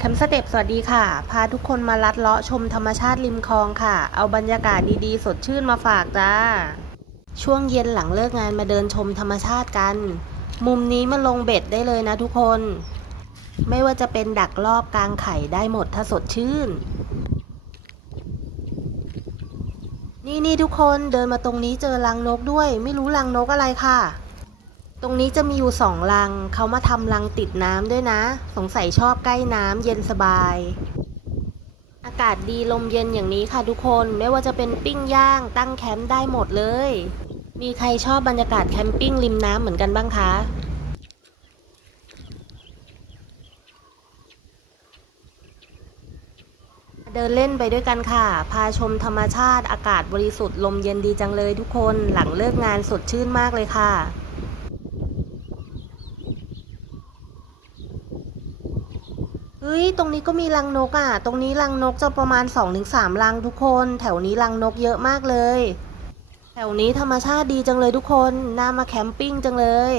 แคมสเต็ปสวัสดีค่ะ พาทุกคนมาลัดเลาะชมธรรมชาติริมคลองค่ะ เอาบรรยากาศดีๆ สดชื่นมาฝากจ้า ช่วงเย็นหลังเลิกงานมาเดินชมธรรมชาติกัน มุมนี้มาลงเบ็ดได้เลยนะทุกคน ไม่ว่าจะเป็นดักรอบกลางไข่ได้หมดถ้าสดชื่น นี่นี่ทุกคนเดินมาตรงนี้เจอรังนกด้วย ไม่รู้รังนกอะไรค่ะ ตรงนี้จะมีอยู่สองรัง เขามาทำรังติดน้ำด้วยนะ สงสัยชอบใกล้น้ำเย็นสบาย อากาศดีลมเย็นอย่างนี้ค่ะทุกคน ไม่ว่าจะเป็นปิ้งย่างตั้งแคมป์ได้หมดเลย มีใครชอบบรรยากาศแคมปิ้งริมน้ำเหมือนกันบ้างคะเดินเล่นไปด้วยกันค่ะ พาชมธรรมชาติอากาศบริสุทธิ์ลมเย็นดีจังเลยทุกคน หลังเลิกงานสดชื่นมากเลยค่ะ ฮ้ย ตรงนี้ก็มีรังนกอะ ตรงนี้รังนกจะประมาณ 2-3รังทุกคน แถวนี้รังนกเยอะมากเลย แถวนี้ธรรมชาติดีจังเลยทุกคน น่ามาแคมปิ้งจังเลย